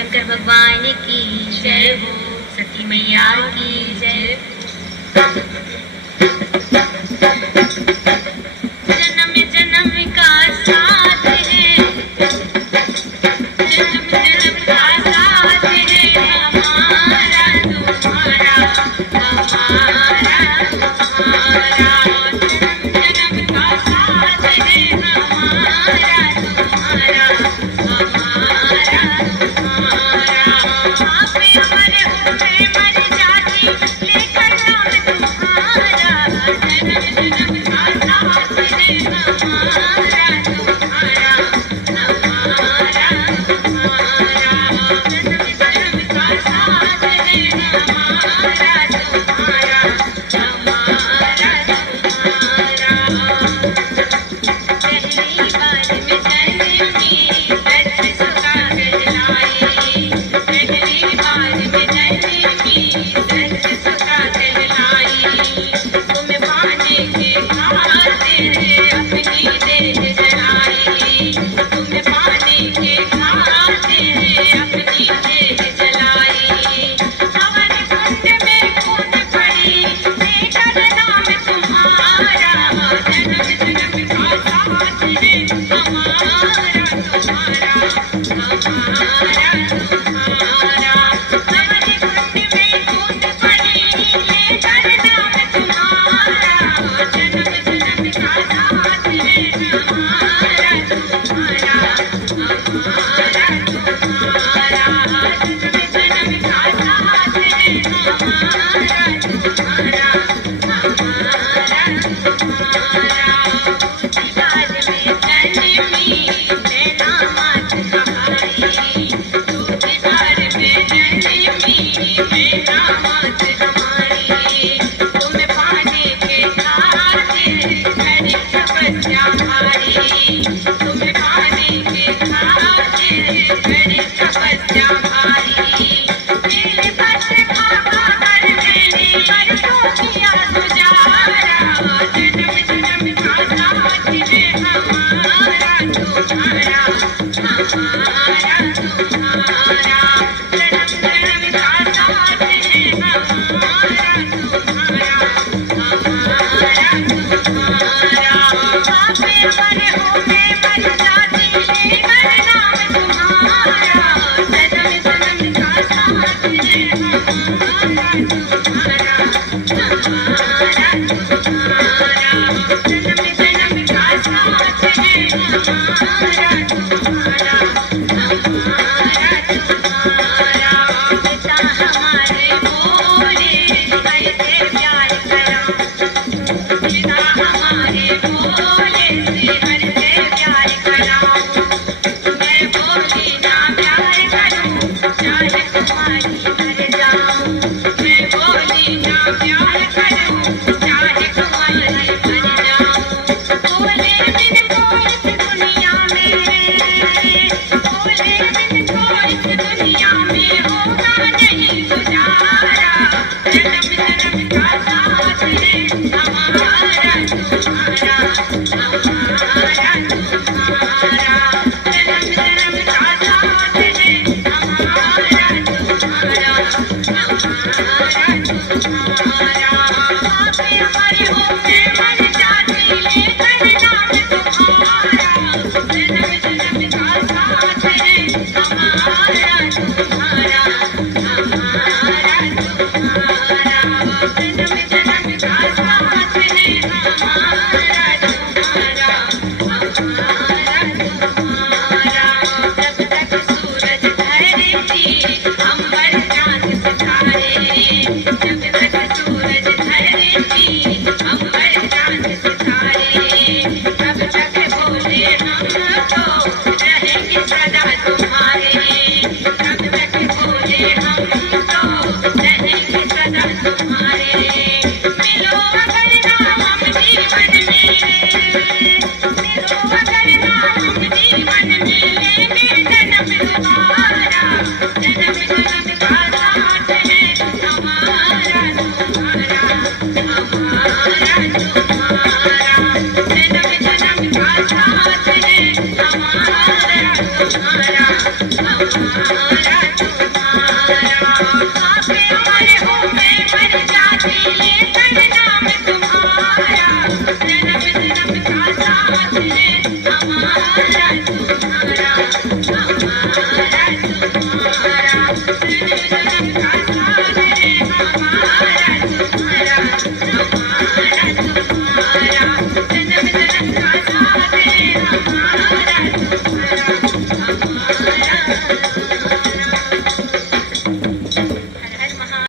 शंकर भगवान की जय हो, सती मैया की जय। जन्म जन्म का साथ है, जन्म जन्म का साथ है हमारा तुम्हारा, हमारा तुम्हारा। जन्म जन्म का साथ है हमारा तुम्हारा, हमारा तुम्हारा। आप अमर हो मैं मर जाती लेकर नाम तुम्हारा। जन्म जन्म का साथ है हमारा तुम्हारा, हमारा तुम्हारा। जन्म जन्म का साथ है हमारा तुम्हारा, हमारा तुम्हारा। पहली बार में जन्मी दर्द सुखा कहलाई, पहली बार में जन्मी दर्द सुखा कहलाई। तुम पाने के खातिर अपनी देह जलाई, तुम पाने के खातिर अपनी देह जलाई। हवन कुंड में कूद पड़ी लेकर नाम तुम्हारा। जन्म जन्म का साथ है हमारा तुम्हारा, हमारा तुम्हारा। हवन कुंड में कूद पड़ी लेकर नाम तुम्हारा। जन्म जन्म का साथ है हमारा तुम्हारा, हमारा तुम्हारा। जन्म जन्म का साथ है हमारा तुम्हारा, हमारा तुम्हारा। दीवार में जन्मी नैना मात कहाई, तू दीवार में जन्मी नैना मात हमारी। तुम पाने के खातिर करी तपस्या भारी, तुम पाने के खातिर करी तपस्या भारी। बेल पत्र खा कर मैंने बरसों किया गुजारा। जन्म जन्म का साथ है हमारा तुम्हारा, हमारा तुम्हारा। जन्म जन्म का साथ है हमारा तुम्हारा, हमारा तुम्हारा। आप अमर हो मैं मर जाती लेकर नाम तुम्हारा। जन्म जन्म का साथ है हमारा तुम्हारा, हमारा तुम्हारा। जन्म जन्म का साथ है हमारा तुम्हारा, हमारा तुम्हारा। पिता हमारे बोले कैसे प्यार कराऊं, पिता हमारे बोले हर से प्यार कराऊं। मैं बोली ना प्यार करूं चाहे तुम्हारी मर जाऊं, मैं बोली ना प्यार करूं चाहे तुम्हारी मर जाऊं। बोले बिन कोई इस दुनिया में, बोले बिन कोई इस दुनिया में होगा नहीं गुजारा। जन्म जन्म का साथ है हमारा तुम्हारा, हमारा तुम्हारा। जन्म जन्म का साथ है हमारा तुम्हारा, हमारा तुम्हारा। आप अमर हो मैं मर जाती लेकर नाम तुम्हारा। जन्म जन्म का साथ है हमारा तुम्हारा, हमारा तुम्हारा। जन्म जन्म का साथ है हमारा तुम्हारा, हमारा तुम्हारा। जब तक सूरज धरती अंबर चाँद सितारे, जब तक सूरज धरती अंबर चाँद सितारे, तब तक बोले हम तो रहेंगे सदा तुम्हारे। तब तक बोले हम तो रहेंगे सदा तुम्हारे। मिलो अगर नाम जीवन में, मिलो अगर नाम जीवन में लेने जन्म तुम्हारा। जन्म जन्म का साथ है हमारा तुम्हारा, हमारा तुम्हारा। जन्म जन्म का साथ है हमारा तुम्हारा, हमारा की